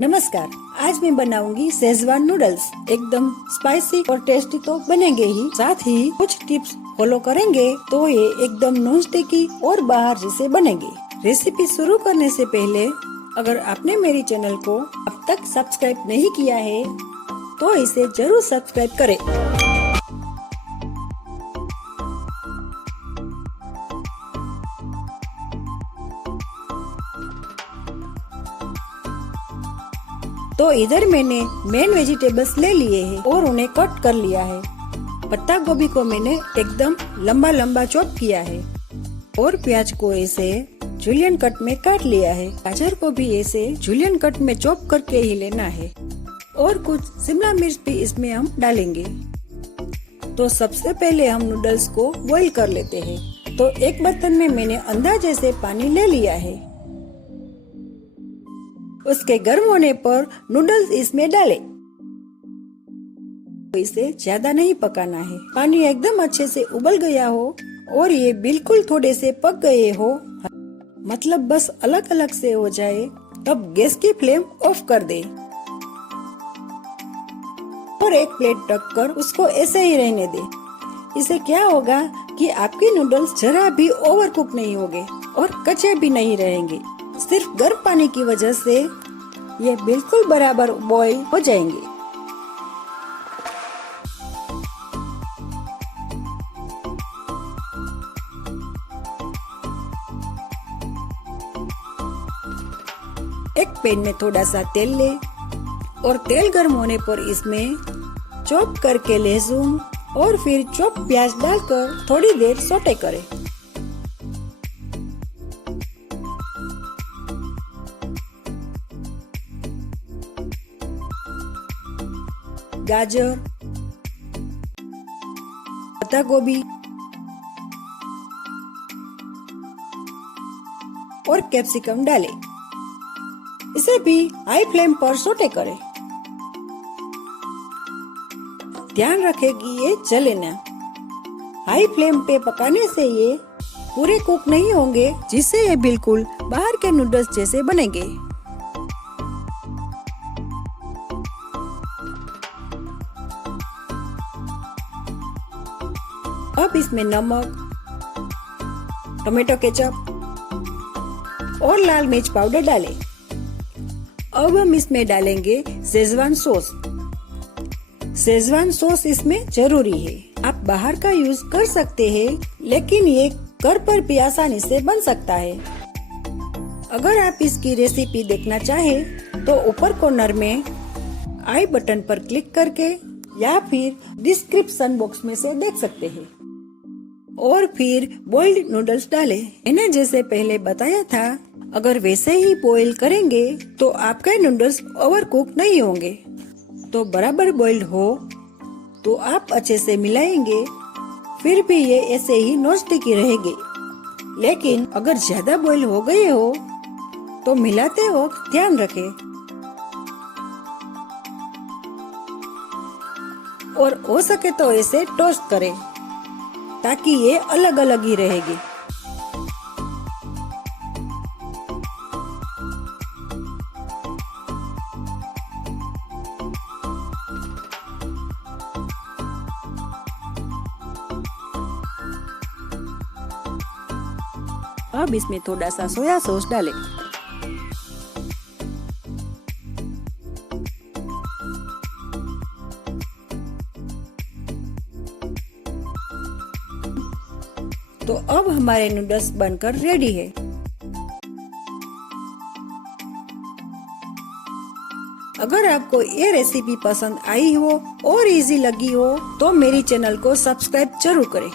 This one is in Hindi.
नमस्कार, आज मैं बनाऊंगी शेजवान नूडल्स। एकदम स्पाइसी और टेस्टी तो बनेंगे ही, साथ ही कुछ टिप्स फॉलो करेंगे तो ये एकदम नॉन स्टिकी और बाहर जैसे बनेंगे। रेसिपी शुरू करने से पहले अगर आपने मेरी चैनल को अब तक सब्सक्राइब नहीं किया है तो इसे जरूर सब्सक्राइब करें। तो इधर मैंने मेन वेजिटेबल्स ले लिए हैं और उन्हें कट कर लिया है। पत्ता गोभी को मैंने एकदम लंबा लंबा चॉप किया है और प्याज को ऐसे जूलियन कट में काट लिया है। गाजर को भी ऐसे जूलियन कट में चॉप करके ही लेना है और कुछ शिमला मिर्च भी इसमें हम डालेंगे। तो सबसे पहले हम नूडल्स को बॉईल कर लेते हैं। तो एक बर्तन में मैंने अंदाजे से पानी ले लिया है। उसके गर्म होने पर नूडल्स इसमें डालें। इसे ज्यादा नहीं पकाना है। पानी एकदम अच्छे से उबल गया हो और ये बिल्कुल थोड़े से पक गए हो, मतलब बस अलग अलग से हो जाए, तब गैस की फ्लेम ऑफ कर दे और एक प्लेट ढककर उसको ऐसे ही रहने दे। इससे क्या होगा कि आपके नूडल्स जरा भी ओवर कुक नहीं होंगे और कच्चे भी नहीं रहेंगे। सिर्फ गर्म पानी की वजह से ये बिल्कुल बराबर बॉईल हो जाएंगे। एक पैन में थोड़ा सा तेल ले और तेल गर्म होने पर इसमें चॉप करके लहसुन और फिर चॉप प्याज डालकर थोड़ी देर सौटे करें। गाजर, पत्ता गोभी और कैप्सिकम डालें। इसे भी हाई फ्लेम पर सौटे करें। ध्यान रखें कि ये जले ना। हाई फ्लेम पे पकाने से ये पूरे कुक नहीं होंगे, जिससे ये बिल्कुल बाहर के नूडल्स जैसे बनेंगे। अब इसमें नमक, टोमेटो केचप और लाल मिर्च पाउडर डालें। अब हम इसमें डालेंगे शेजवान सॉस। शेजवान सॉस इसमें जरूरी है। आप बाहर का यूज कर सकते हैं, लेकिन ये घर पर भी आसानी से बन सकता है। अगर आप इसकी रेसिपी देखना चाहें तो ऊपर कॉर्नर में आई बटन पर क्लिक करके या फिर डिस्क्रिप्शन बॉक्स में से देख सकते हैं। और फिर बॉइल्ड नूडल्स डालें। मैंने जैसे पहले बताया था, अगर वैसे ही बॉईल करेंगे तो आपके नूडल्स ओवर कुक नहीं होंगे। तो बराबर बॉइल्ड हो तो आप अच्छे से मिलाएंगे, फिर भी ये ऐसे ही नॉन स्टिकी रहेंगे। लेकिन अगर ज्यादा बॉईल हो गए हो तो मिलाते वक्त ध्यान रखें और हो सके तो इसे टोस्ट करें ताकि ये अलग अलग ही रहेगी। अब इसमें थोड़ा सा सोया सॉस डालें। तो अब हमारे नूडल्स बनकर रेडी है। अगर आपको ये रेसिपी पसंद आई हो और इजी लगी हो तो मेरी चैनल को सब्सक्राइब जरूर करें।